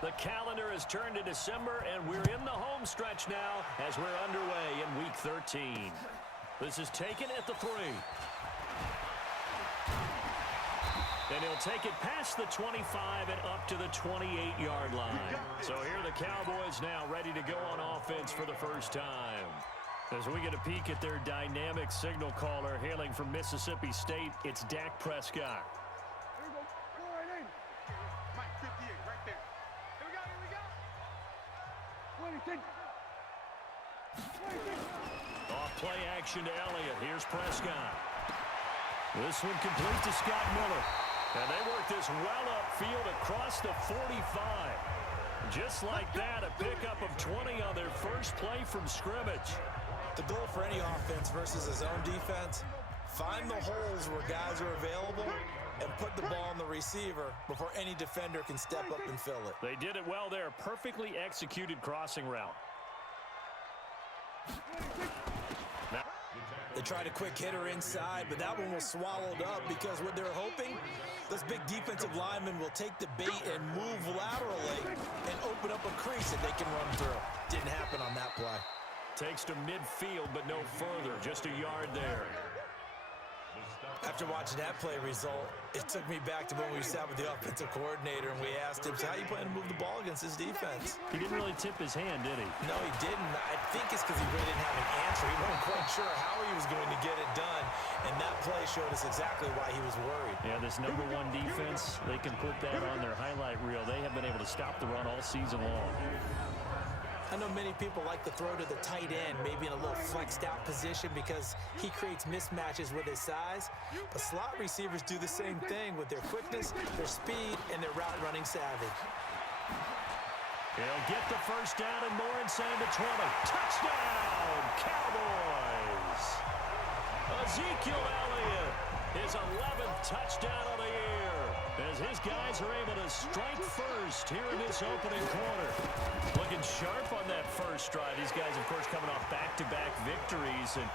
The calendar has turned to December, and we're in the home stretch now as we're underway in Week 13. This is taken at the 3. And he'll take it past the 25 and up to the 28-yard line. So here are the Cowboys now ready to go on offense for the first time. As we get a peek at their dynamic signal caller hailing from Mississippi State, it's Dak Prescott. Off play action to Elliott. Here's Prescott. This one complete to Scott Miller. And they work this well upfield across the 45. Just like that, a pickup of 20 on their first play from scrimmage. The goal for any offense versus his own defense, find the holes where guys are available and put the ball on the receiver before any defender can step up and fill it. They did it well there. Perfectly executed crossing route. Now, they tried a quick hitter inside, but that one was swallowed up because what they're hoping, those big defensive linemen will take the bait and move laterally and open up a crease that they can run through. Didn't happen on that play. Takes to midfield, but no further. Just a yard there. After watching that play result, it took me back to when we sat with the offensive coordinator and we asked him, so how you plan to move the ball against this defense? He didn't really tip his hand, did he? No, he didn't. I think it's because he really didn't have an answer. He wasn't quite sure how he was going to get it done, and that play showed us exactly why he was worried. Yeah, this number 1 defense, they can put that on their highlight reel. They have been able to stop the run all season long. I know many people like to throw to the tight end, maybe in a little flexed out position because he creates mismatches with his size. But slot receivers do the same thing with their quickness, their speed, and their route running savvy. He'll get the first down and more inside the 20. Touchdown, Cowboys! Ezekiel Elliott, his 11th touchdown of the year, as his guys are able to strike first here in this opening quarter. Looking sharp on that first drive. These guys, of course, coming off back-to-back victories, and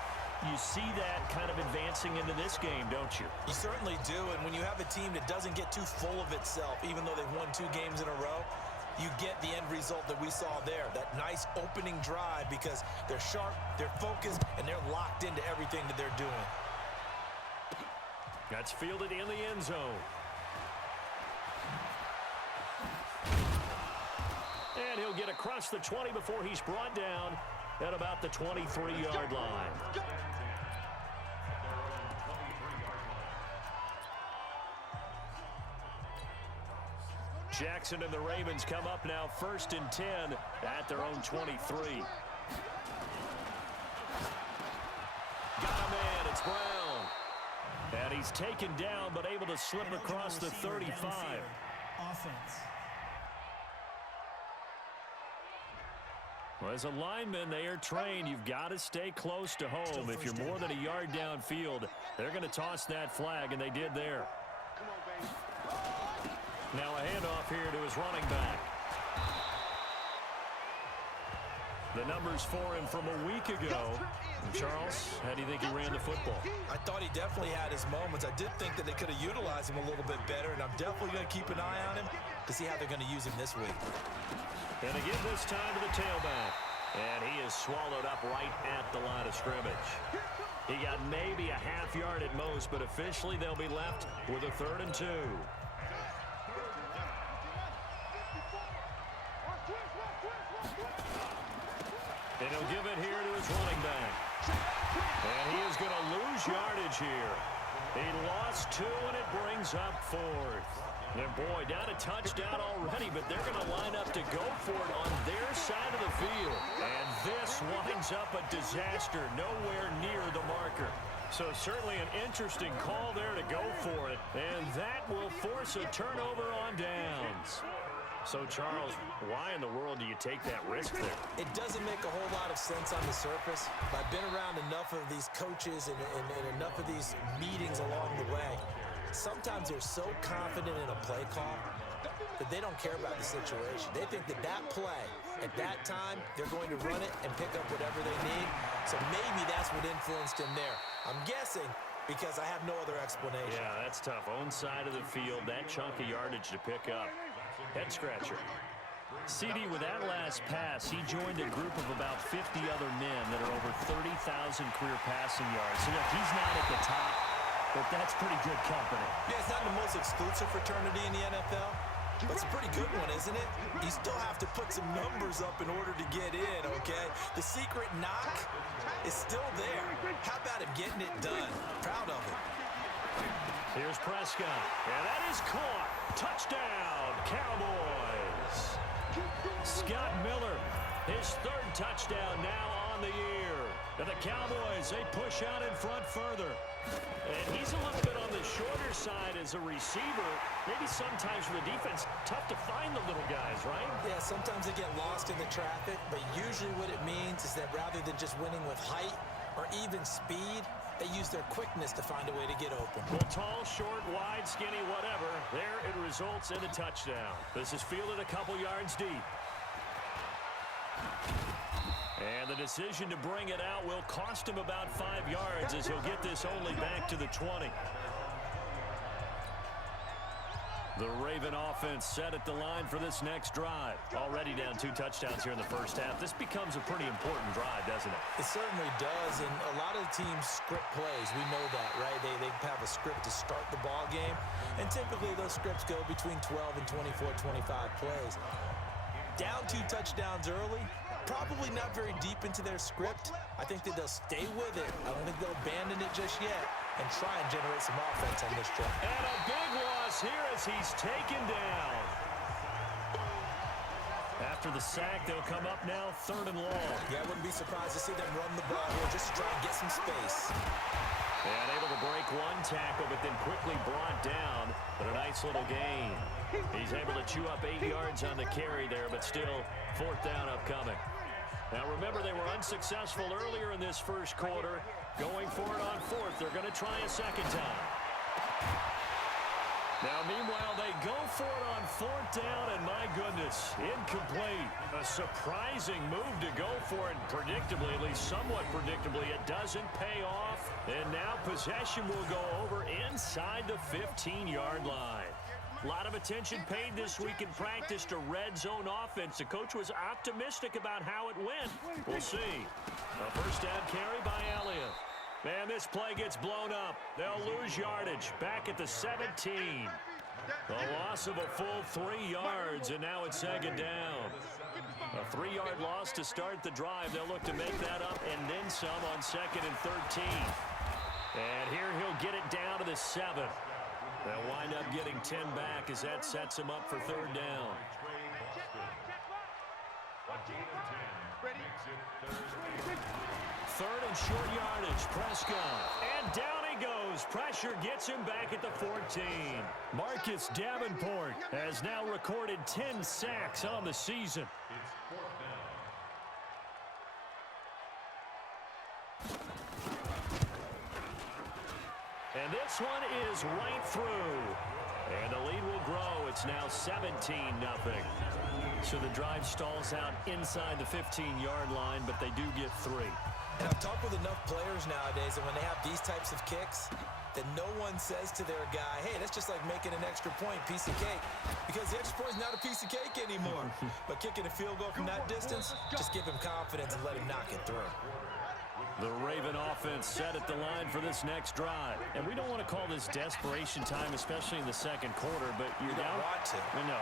you see that kind of advancing into this game, don't you? You certainly do, and when you have a team that doesn't get too full of itself, even though they've won 2 games in a row, you get the end result that we saw there, that nice opening drive, because they're sharp, they're focused, and they're locked into everything that they're doing. That's fielded in the end zone. And he'll get across the 20 before he's brought down at about the 23-yard line. Jackson and the Ravens come up now 1st and 10 at their own 23. Got a man, it's Brown. And he's taken down but able to slip across the 35. Offense. Well, as a lineman, they are trained. You've got to stay close to home. If you're more than a yard downfield, they're going to toss that flag, and they did there. Now a handoff here to his running back. The numbers for him from a week ago. Charles, how do you think he ran the football? I thought he definitely had his moments. I did think that they could have utilized him a little bit better, and I'm definitely going to keep an eye on him to see how they're going to use him this week. And again this time to the tailback. And he is swallowed up right at the line of scrimmage. He got maybe a half yard at most, but officially they'll be left with a 3rd and 2. And he'll give it here to his running back. And he is going to lose yardage here. He lost 2, and it brings up 4th. And boy, down a touchdown already, but they're going to line up to go for it on their side of the field. And this winds up a disaster, nowhere near the marker. So certainly an interesting call there to go for it. And that will force a turnover on downs. So, Charles, why in the world do you take that risk there? It doesn't make a whole lot of sense on the surface. But I've been around enough of these coaches and enough of these meetings along the way. Sometimes they're so confident in a play call that they don't care about the situation. They think that that play, at that time, they're going to run it and pick up whatever they need. So maybe that's what influenced him there. I'm guessing because I have no other explanation. Yeah, that's tough. Own side of the field, that chunk of yardage to pick up. Head scratcher. CD, with that last pass, he joined a group of about 50 other men that are over 30,000 career passing yards. So, look, he's not at the top, but that's pretty good company. Yeah, it's not the most exclusive fraternity in the NFL, but it's a pretty good one, isn't it? You still have to put some numbers up in order to get in, okay? The secret knock is still there. How about him getting it done? Proud of him. Here's Prescott, and that is caught. Touchdown, Cowboys. Scott Miller, his third touchdown now on the year. And the Cowboys, they push out in front further. And he's a little bit on the shorter side as a receiver. Maybe sometimes for the defense, tough to find the little guys, right? Yeah, sometimes they get lost in the traffic, but usually what it means is that rather than just winning with height or even speed, they use their quickness to find a way to get open. Well, tall, short, wide, skinny, whatever. There it results in a touchdown. This is fielded a couple yards deep. And the decision to bring it out will cost him about 5 yards as he'll get this only back to the 20. The Raven offense set at the line for this next drive. Already down 2 touchdowns here in the first half. This becomes a pretty important drive, doesn't it? It certainly does, and a lot of the teams script plays. We know that, right? They have a script to start the ball game, and typically those scripts go between 12 and 24, 25 plays. Down 2 touchdowns early, probably not very deep into their script. I think that they'll stay with it. I don't think they'll abandon it just yet and try and generate some offense on this drive. And a big loss here as he's taken down. After the sack, they'll come up now 3rd and long. Yeah, I wouldn't be surprised to see them run the ball here just to try and get some space. And able to break 1 tackle, but then quickly brought down. But a nice little gain. He's able to chew up 8 yards on the carry there, but still 4th down upcoming. Now remember, they were unsuccessful earlier in this first quarter. Going for it on 4th. They're going to try a second time. Now, meanwhile, they go for it on 4th down, and my goodness, incomplete. A surprising move to go for it, predictably, at least somewhat predictably. It doesn't pay off, and now possession will go over inside the 15-yard line. A lot of attention paid this week in practice to red zone offense. The coach was optimistic about how it went. We'll see. A first down carry by Elliott. Man, this play gets blown up. They'll lose yardage back at the 17. A loss of a full 3 yards, and now it's 2nd down. A 3-yard loss to start the drive. They'll look to make that up and then some on 2nd and 13. And here he'll get it down to the 7. They'll wind up getting 10 back as that sets him up for 3rd down. Third and short yardage, Prescott. And down he goes. Pressure gets him back at the 14. Marcus Davenport has now recorded 10 sacks on the season. And this one is right through. And the lead will grow. It's now 17-0. So the drive stalls out inside the 15-yard line, but they do get 3. And I've talked with enough players nowadays that when they have these types of kicks, that no one says to their guy, hey, that's just like making an extra point, piece of cake. Because the extra point is not a piece of cake anymore. But kicking a field goal from that distance, just give him confidence and let him knock it through. The Raven offense set at the line for this next drive. And we don't want to call this desperation time, especially in the second quarter, but you're down. Want to. I know,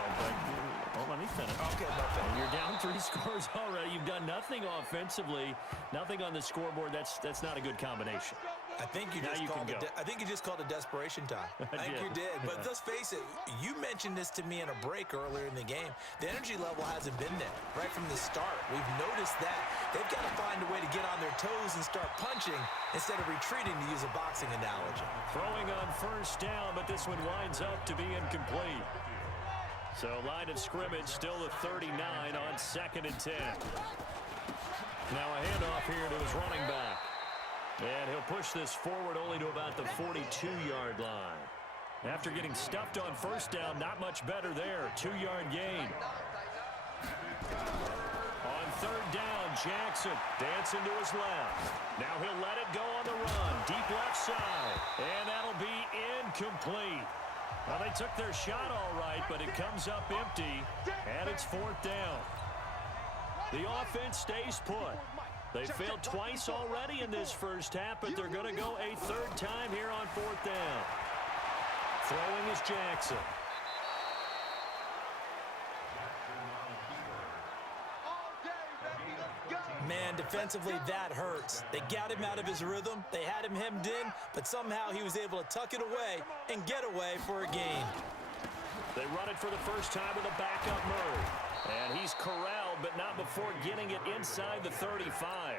but let me finish. Okay, no finish. You're down 3 scores already. You've done nothing offensively, nothing on the scoreboard. That's not a good combination. I think you just called it desperation time. I think you did. But let's face it, you mentioned this to me in a break earlier in the game. The energy level hasn't been there right from the start. We've noticed that. They've got to find a way to get on their toes and start punching instead of retreating, to use a boxing analogy. Throwing on first down, but this one winds up to be incomplete. So line of scrimmage still a 39 on 2nd and 10. Now a handoff here to his running back. And he'll push this forward only to about the 42-yard line. After getting stuffed on first down, not much better there. 2-yard gain. On 3rd down, Jackson dancing to his left. Now he'll let it go on the run. Deep left side. And that'll be incomplete. Well, they took their shot all right, but it comes up empty, and it's 4th down. The offense stays put. They failed twice already in this first half, but they're going to go a 3rd time here on 4th down. Throwing is Jackson. Man, defensively, that hurts. They got him out of his rhythm. They had him hemmed in, but somehow he was able to tuck it away and get away for a gain. They run it for the first time with a backup Murray. And he's corralled, but not before getting it inside the 35.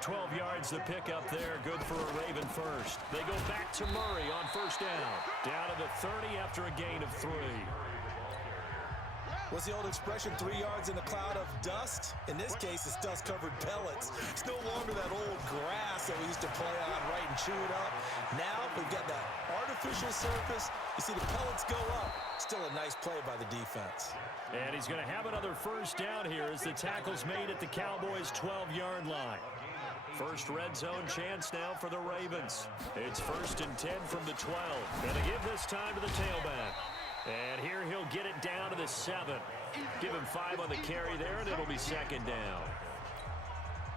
12 yards to pick up there. Good for a Raven first. They go back to Murray on 1st down. Down to the 30 after a gain of 3. What's the old expression, 3 yards in a cloud of dust? In this case, it's dust-covered pellets. It's no longer that old grass that we used to play on, right, and chew it up. Now we've got that artificial surface. You see the pellets go up. Still a nice play by the defense. And he's going to have another 1st down here as the tackle's made at the Cowboys' 12-yard line. First red zone chance now for the Ravens. It's 1st and 10 from the 12. Going to give this time to the tailback. And here he'll get it down to the 7. Give him 5 on the carry there, and it'll be 2nd down.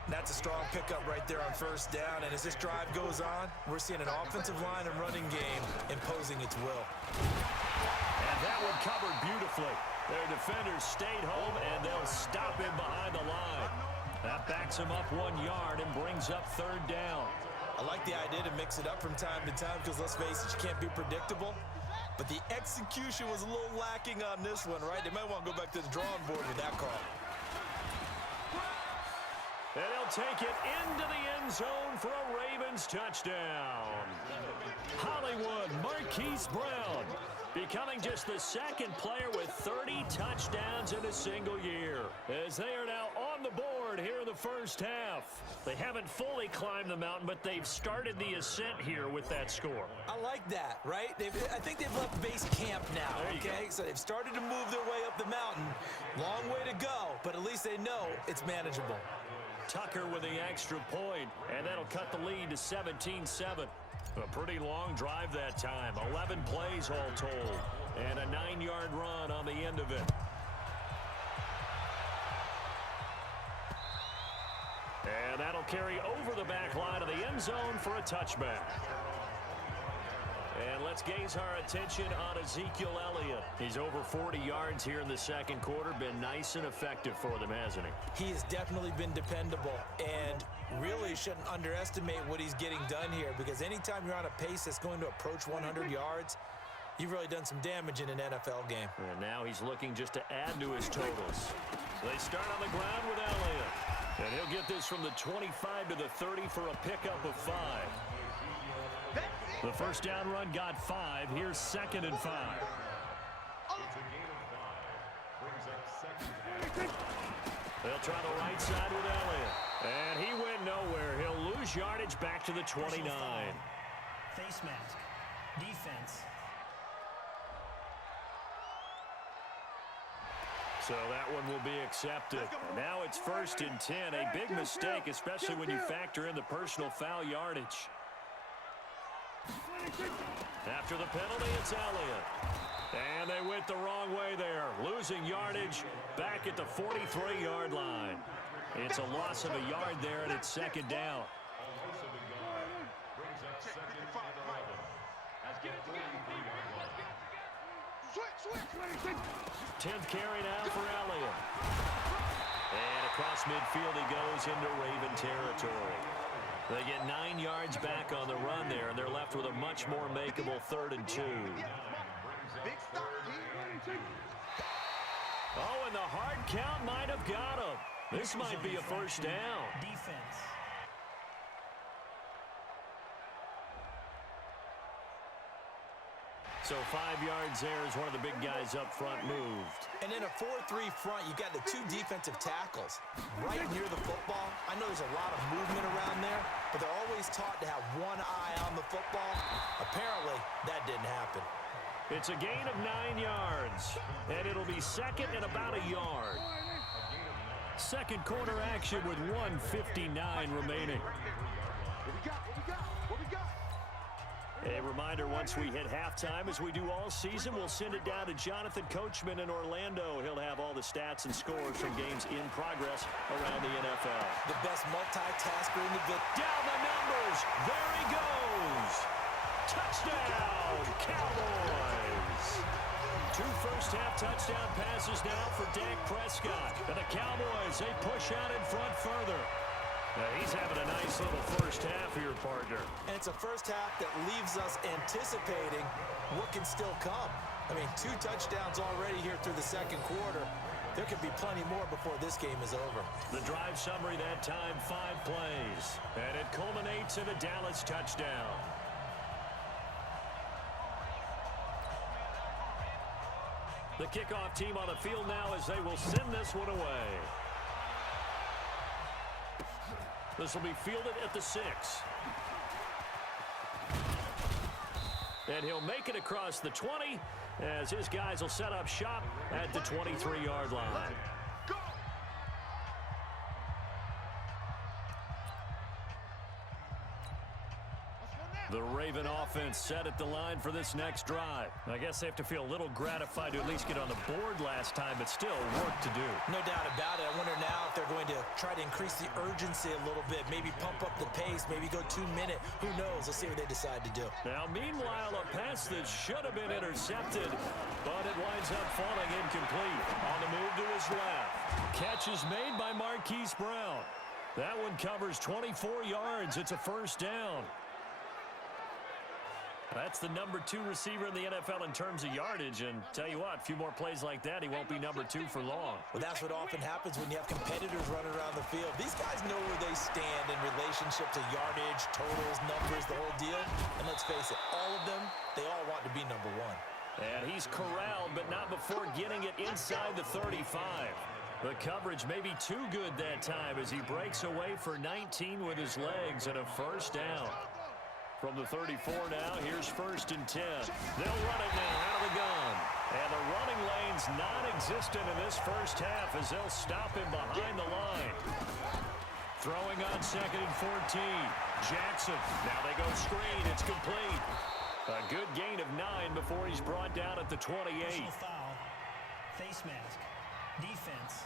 That's a strong pickup right there on 1st down. And as this drive goes on, we're seeing an offensive line and running game imposing its will. And that one covered beautifully. Their defenders stayed home, and they'll stop him behind the line. That backs him up 1 yard and brings up 3rd down. I like the idea to mix it up from time to time because, let's face it, you can't be predictable. But the execution was a little lacking on this one, right? They might want to go back to the drawing board with that call. And he'll take it into the end zone for a Ravens touchdown. Hollywood Marquise Brown becoming just the 2nd player with 30 touchdowns in a single year, as they are now on the board here in the first half. They haven't fully climbed the mountain, but they've started the ascent here with that score. I like that, right? I think they've left base camp now, okay? So they've started to move their way up the mountain. Long way to go, but at least they know it's manageable. Tucker with the extra point, and that'll cut the lead to 17-7. A pretty long drive that time. 11 plays all told. And a 9-yard run on the end of it. And that'll carry over the back line of the end zone for a touchback. And let's gaze our attention on Ezekiel Elliott. He's over 40 yards here in the 2nd quarter. Been nice and effective for them, hasn't he? He has definitely been dependable, and really shouldn't underestimate what he's getting done here, because anytime you're on a pace that's going to approach 100 yards, you've really done some damage in an NFL game. And now he's looking just to add to his totals. So they start on the ground with Elliott. And he'll get this from the 25 to the 30 for a pickup of 5. The 1st down run got 5. Here's 2nd and 5. They'll try the right side with Elliott. And he went nowhere. He'll lose yardage back to the 29. Face mask. Defense. So that one will be accepted. Now it's 1st and 10. A big mistake, especially when you factor in the personal foul yardage. After the penalty, it's Elliott. And they went the wrong way there. Losing yardage back at the 43-yard line. It's a loss of a yard there, and it's 2nd down. 10th carry now for Elliott. And across midfield he goes into Raven territory. They get 9 yards back on the run there, and they're left with a much more makeable 3rd and 2. Oh, and the hard count might have got him. This might be a 1st down. Defense. So 5 yards there as one of the big guys up front moved. And in a 4-3 front, you got the 2 defensive tackles right near the football. I know there's a lot of movement around there, but they're always taught to have one eye on the football. Apparently, that didn't happen. It's a gain of 9 yards, and it'll be 2nd and about a yard. 2nd quarter action with 1:59 remaining. A reminder, once we hit halftime, as we do all season, we'll send it down to Jonathan Coachman in Orlando. He'll have all the stats and scores from games in progress around the NFL. The best multitasker in the business. Down the numbers. There he goes. Touchdown, Cowboys. 2 first-half touchdown passes now for Dak Prescott. And the Cowboys, they push out in front further. He's having a nice little first half here, partner. And it's a first half that leaves us anticipating what can still come. I mean, 2 touchdowns already here through the second quarter. There could be plenty more before this game is over. The drive summary that time, 5 plays. And it culminates in a Dallas touchdown. The kickoff team on the field now as they will send this one away. This will be fielded at the 6. And he'll make it across the 20 as his guys will set up shop at the 23-yard line. The Raven offense set at the line for this next drive. I guess they have to feel a little gratified to at least get on the board last time, but still work to do. No doubt about it. I wonder now if they're going to try to increase the urgency a little bit, maybe pump up the pace, maybe go 2-minute. Who knows? Let's see what they decide to do. Now, meanwhile, a pass that should have been intercepted, but it winds up falling incomplete. On the move to his left. Catch is made by Marquise Brown. That one covers 24 yards. It's a first down. That's the number 2 receiver in the NFL in terms of yardage, and tell you what, a few more plays like that, he won't be number 2 for long. Well, that's what often happens when you have competitors running around the field. These guys know where they stand in relationship to yardage, totals, numbers, the whole deal. And let's face it, all of them, they all want to be number 1. And he's corralled, but not before getting it inside the 35. The coverage may be too good that time as he breaks away for 19 with his legs and a first down. From the 34 now, here's 1st and 10. They'll run it now out of the gun. And the running lane's non-existent in this first half as they'll stop him behind the line. Throwing on 2nd and 14. Jackson. Now they go screen. It's complete. A good gain of 9 before he's brought down at the 28. Personal foul. Face mask. Defense.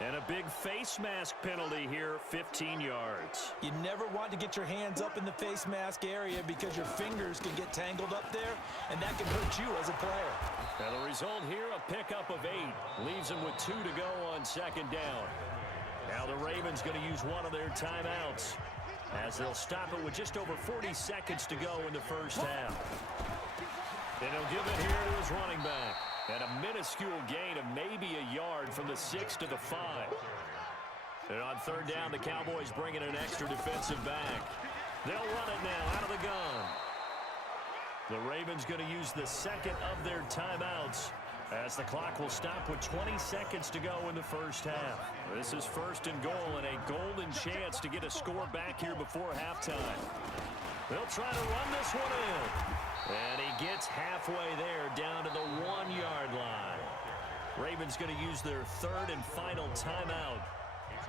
And a big face mask penalty here, 15 yards. You never want to get your hands up in the face mask area because your fingers can get tangled up there, and that can hurt you as a player. Now the result here, a pickup of 8. Leaves them with 2 to go on 2nd down. Now the Ravens going to use one of their timeouts as they'll stop it with just over 40 seconds to go in the first half. And he'll give it here to his running back. And a minuscule gain of maybe a yard from the 6 to the 5. And on 3rd down, the Cowboys bring in an extra defensive back. They'll run it now out of the gun. The Ravens going to use the 2nd of their timeouts as the clock will stop with 20 seconds to go in the first half. This is 1st and goal and a golden chance to get a score back here before halftime. They'll try to run this one in. And he gets halfway there down to the 1-yard line. Ravens going to use their 3rd and final timeout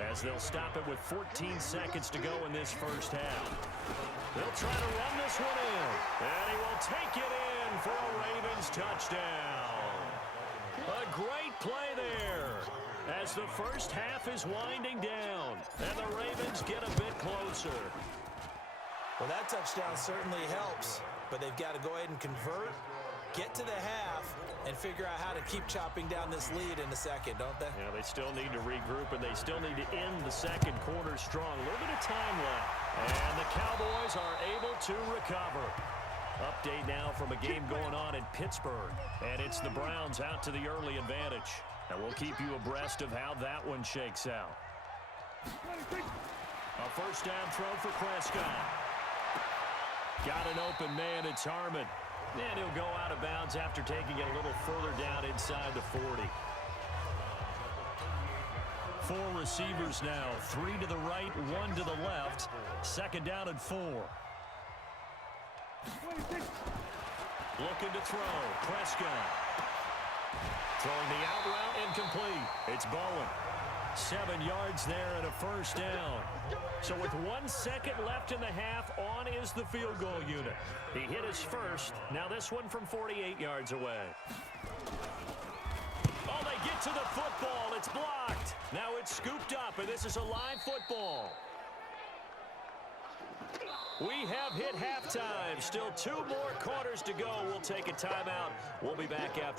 as they'll stop it with 14 seconds to go in this first half. They'll try to run this one in. And he will take it in for a Ravens touchdown. A great play there as the first half is winding down. And the Ravens get a bit closer. Well, that touchdown certainly helps. But they've got to go ahead and convert, get to the half, and figure out how to keep chopping down this lead in the second, don't they? Yeah, they still need to regroup, and they still need to end the second quarter strong. A little bit of time left. And the Cowboys are able to recover. Update now from a game going on in Pittsburgh. And it's the Browns out to the early advantage. And we'll keep you abreast of how that one shakes out. A first down throw for Prescott. Got an open man, it's Harmon. And he'll go out of bounds after taking it a little further down inside the 40. 4 receivers now, 3 to the right, 1 to the left. 2nd down and 4. Looking to throw, Prescott. Throwing the out route, incomplete. It's Bowen. 7 yards there and a first down. So with 1 second left in the half, on is the field goal unit. He hit his first. Now this one from 48 yards away. Oh, they get to the football. It's blocked. Now it's scooped up, and this is a live football. We have hit halftime. Still 2 more quarters to go. We'll take a timeout. We'll be back after.